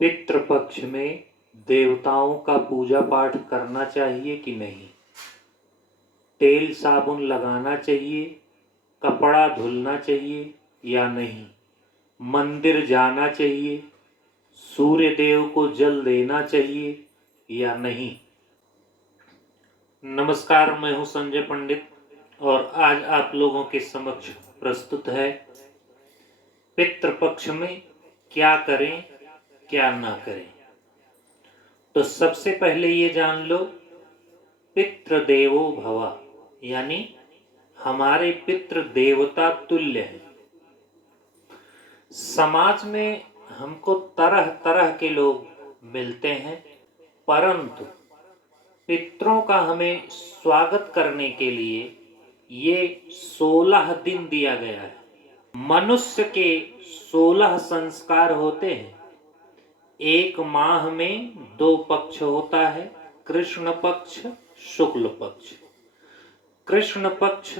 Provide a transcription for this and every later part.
पितृपक्ष में देवताओं का पूजा पाठ करना चाहिए कि नहीं? तेल साबुन लगाना चाहिए, कपड़ा धुलना चाहिए या नहीं? मंदिर जाना चाहिए, सूर्य देव को जल देना चाहिए या नहीं? नमस्कार, मैं हूं संजय पंडित और आज आप लोगों के समक्ष प्रस्तुत है पितृपक्ष में क्या करें क्या ना करें। तो सबसे पहले ये जान लो, पितृदेवो भव, यानी हमारे पितृ देवता तुल्य हैं। समाज में हमको तरह तरह के लोग मिलते हैं, परंतु पितरों का हमें स्वागत करने के लिए ये 16 दिन दिया गया है। मनुष्य के 16 संस्कार होते हैं। एक माह में 2 पक्ष होता है, कृष्ण पक्ष, शुक्ल पक्ष। कृष्ण पक्ष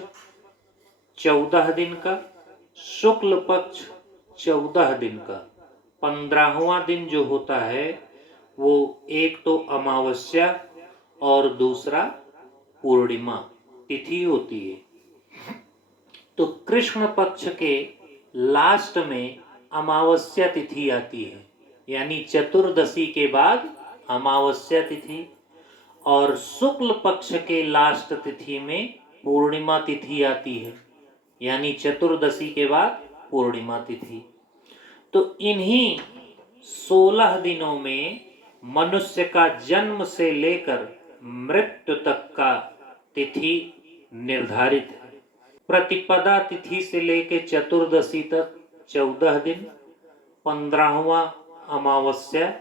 14 दिन का, शुक्ल पक्ष 14 दिन का। 15वां दिन जो होता है वो एक तो अमावस्या और दूसरा पूर्णिमा तिथि होती है। तो कृष्ण पक्ष के लास्ट में अमावस्या तिथि आती है, यानी चतुर्दशी के बाद अमावस्या तिथि, और शुक्ल पक्ष के लास्ट तिथि में पूर्णिमा तिथि आती है, यानी चतुर्दशी के बाद पूर्णिमा तिथि। तो इन्हीं 16 दिनों में मनुष्य का जन्म से लेकर मृत्यु तक का तिथि निर्धारित है। प्रतिपदा तिथि से लेकर चतुर्दशी तक 14 दिन, 15वां अमावस्या,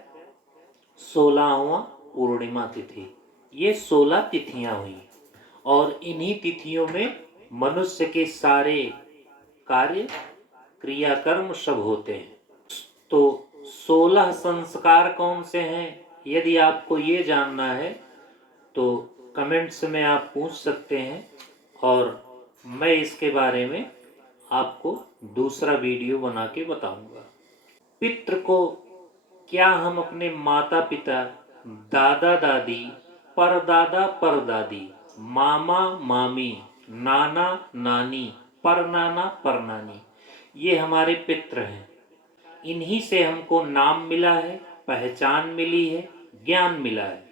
16वां पूर्णिमा तिथि, ये 16 तिथियां हुई। और इन्हीं तिथियों में मनुष्य के सारे कार्य क्रियाकर्म सब होते हैं। तो 16 संस्कार कौन से हैं, यदि आपको ये जानना है तो कमेंट्स में आप पूछ सकते हैं और मैं इसके बारे में आपको दूसरा वीडियो बना के बताऊंगा। पितृ को क्या हम अपने माता पिता, दादा दादी, परदादा परदादी, मामा मामी, नाना नानी, परनाना परनानी, ये हमारे पितृ हैं। इन्हीं से हमको नाम मिला है, पहचान मिली है, ज्ञान मिला है।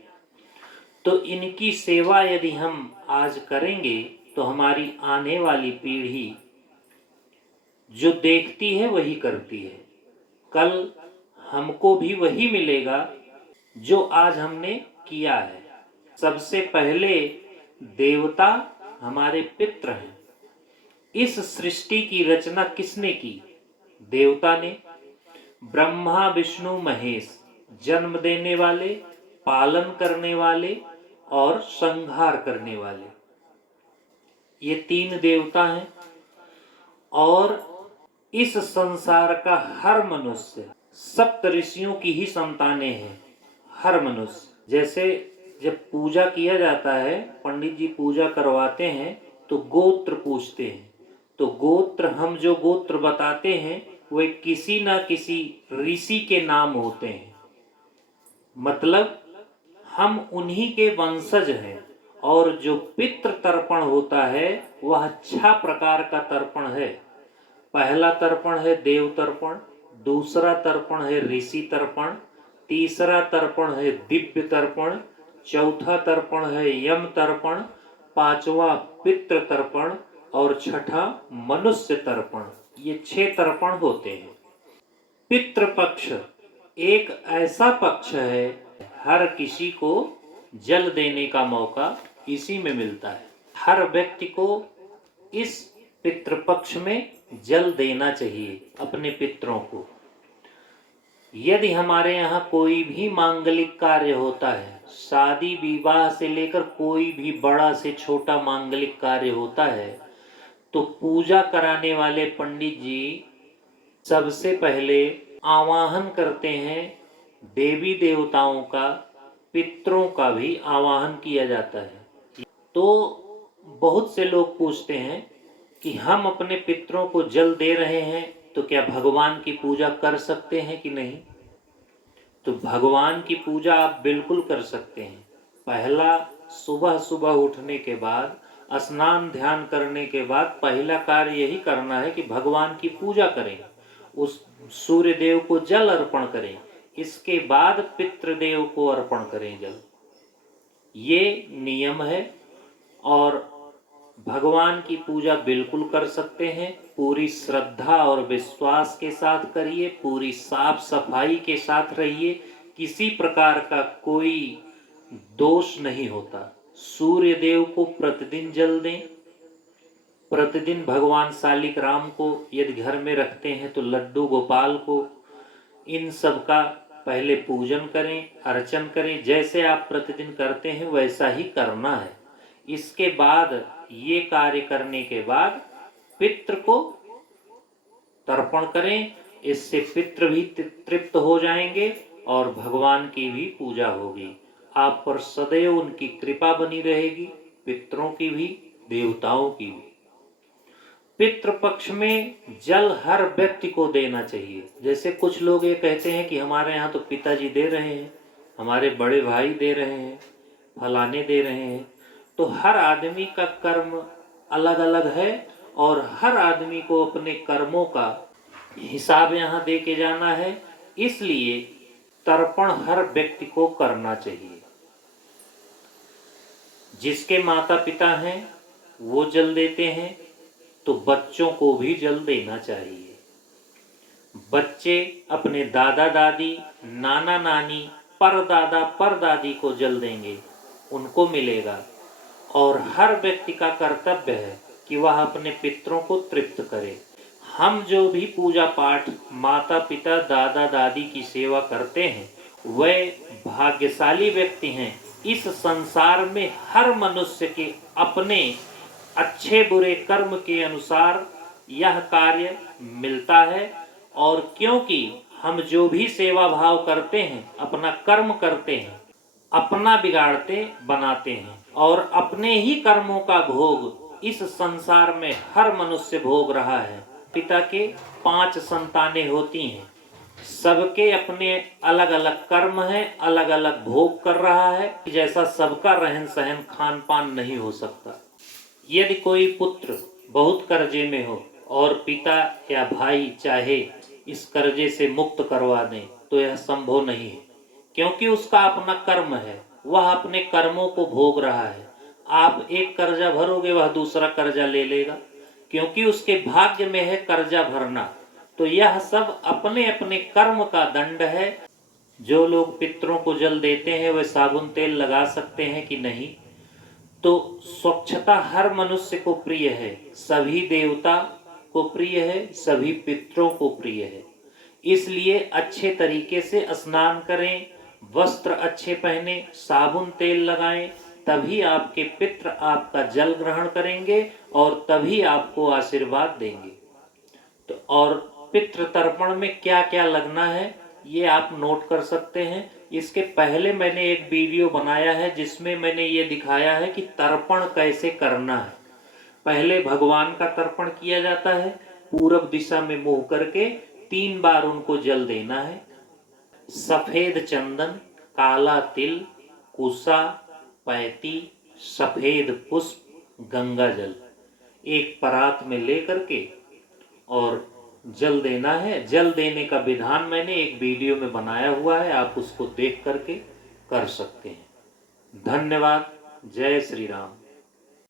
तो इनकी सेवा यदि हम आज करेंगे तो हमारी आने वाली पीढ़ी जो देखती है वही करती है। कल हमको भी वही मिलेगा जो आज हमने किया है। सबसे पहले देवता हमारे पितृ हैं। इस सृष्टि की रचना किसने की? देवता ने। ब्रह्मा विष्णु महेश, जन्म देने वाले, पालन करने वाले और संहार करने वाले, ये 3 देवता हैं। और इस संसार का हर मनुष्य सप्त ऋषियों की ही संतानें हैं। हर मनुष्य, जैसे जब पूजा किया जाता है, पंडित जी पूजा करवाते हैं तो गोत्र पूछते हैं। तो गोत्र, हम जो गोत्र बताते हैं वे किसी ना किसी ऋषि के नाम होते हैं, मतलब हम उन्हीं के वंशज हैं। और जो पितृ तर्पण होता है वह 6 प्रकार का तर्पण है। पहला तर्पण है देव तर्पण, दूसरा तर्पण है ऋषि तर्पण, तीसरा तर्पण है दिव्य तर्पण, चौथा तर्पण है यम तर्पण, 5वां पितृ तर्पण और 6ठा मनुष्य तर्पण। ये 6 तर्पण होते हैं। पितृपक्ष एक ऐसा पक्ष है, हर किसी को जल देने का मौका इसी में मिलता है। हर व्यक्ति को इस पितृपक्ष में जल देना चाहिए अपने पितरों को। यदि हमारे यहाँ कोई भी मांगलिक कार्य होता है, शादी विवाह से लेकर कोई भी बड़ा से छोटा मांगलिक कार्य होता है, तो पूजा कराने वाले पंडित जी सबसे पहले आवाहन करते हैं देवी देवताओं का, पितरों का भी आवाहन किया जाता है। तो बहुत से लोग पूछते हैं कि हम अपने पितरों को जल दे रहे हैं तो क्या भगवान की पूजा कर सकते हैं कि नहीं? तो भगवान की पूजा आप बिल्कुल कर सकते हैं। पहला, सुबह सुबह उठने के बाद स्नान ध्यान करने के बाद पहला कार्य यही करना है कि भगवान की पूजा करें, उस सूर्य देव को जल अर्पण करें, इसके बाद पितृदेव को अर्पण करें जल। ये नियम है और भगवान की पूजा बिल्कुल कर सकते हैं। पूरी श्रद्धा और विश्वास के साथ करिए, पूरी साफ सफाई के साथ रहिए, किसी प्रकार का कोई दोष नहीं होता। सूर्य देव को प्रतिदिन जल दें, प्रतिदिन भगवान शालिक राम को यदि घर में रखते हैं तो लड्डू गोपाल को, इन सब का पहले पूजन करें, अर्चन करें। जैसे आप प्रतिदिन करते हैं वैसा ही करना है। इसके बाद ये कार्य करने के बाद पितृ को तर्पण करें, इससे पितृ भी तृप्त हो जाएंगे और भगवान की भी पूजा होगी। आप पर सदैव उनकी कृपा बनी रहेगी, पितरों की भी, देवताओं की भी। पितृपक्ष में जल हर व्यक्ति को देना चाहिए। जैसे कुछ लोग ये कहते हैं कि हमारे यहाँ तो पिताजी दे रहे हैं, हमारे बड़े भाई दे रहे हैं, फलाने दे रहे हैं। तो हर आदमी का कर्म अलग अलग है और हर आदमी को अपने कर्मों का हिसाब यहाँ दे के जाना है, इसलिए तर्पण हर व्यक्ति को करना चाहिए। जिसके माता पिता हैं वो जल देते हैं तो बच्चों को भी जल देना चाहिए। बच्चे अपने दादा दादी, नाना नानी, परदादा परदादी को जल देंगे, उनको मिलेगा। और हर व्यक्ति का कर्तव्य है कि वह अपने पितरों को तृप्त करे। हम जो भी पूजा पाठ माता पिता दादा दादी की सेवा करते हैं वे भाग्यशाली व्यक्ति हैं। इस संसार में हर मनुष्य के अपने अच्छे बुरे कर्म के अनुसार यह कार्य मिलता है। और क्योंकि हम जो भी सेवा भाव करते हैं, अपना कर्म करते हैं, अपना बिगाड़ते बनाते हैं और अपने ही कर्मों का भोग इस संसार में हर मनुष्य भोग रहा है। पिता के 5 संतानें होती हैं, सबके अपने अलग अलग कर्म हैं, अलग अलग भोग कर रहा है। जैसा सबका रहन सहन खान पान नहीं हो सकता। यदि कोई पुत्र बहुत कर्जे में हो और पिता या भाई चाहे इस कर्जे से मुक्त करवा दें तो यह संभव नहीं है, क्योंकि उसका अपना कर्म है, वह अपने कर्मों को भोग रहा है। आप एक कर्जा भरोगे वह दूसरा कर्जा ले लेगा, क्योंकि उसके भाग्य में है कर्जा भरना। तो यह सब अपने अपने कर्म का दंड है। जो लोग पितरों को जल देते हैं वे साबुन तेल लगा सकते हैं कि नहीं? तो स्वच्छता हर मनुष्य को प्रिय है, सभी देवता को प्रिय है, सभी पितरों को प्रिय है। इसलिए अच्छे तरीके से स्नान करें, वस्त्र अच्छे पहने, साबुन तेल लगाएं, तभी आपके पितृ आपका जल ग्रहण करेंगे और तभी आपको आशीर्वाद देंगे। तो और पितृ तर्पण में क्या क्या लगना है ये आप नोट कर सकते हैं। इसके पहले मैंने एक वीडियो बनाया है जिसमें मैंने ये दिखाया है कि तर्पण कैसे करना है। पहले भगवान का तर्पण किया जाता है, पूरब दिशा में मुंह करके 3 बार उनको जल देना है। सफेद चंदन, काला तिल, कुसा, पैती, सफेद पुष्प, गंगा जल एक परात में ले करके और जल देना है। जल देने का विधान मैंने एक वीडियो में बनाया हुआ है, आप उसको देख करके कर सकते हैं। धन्यवाद। जय श्री राम।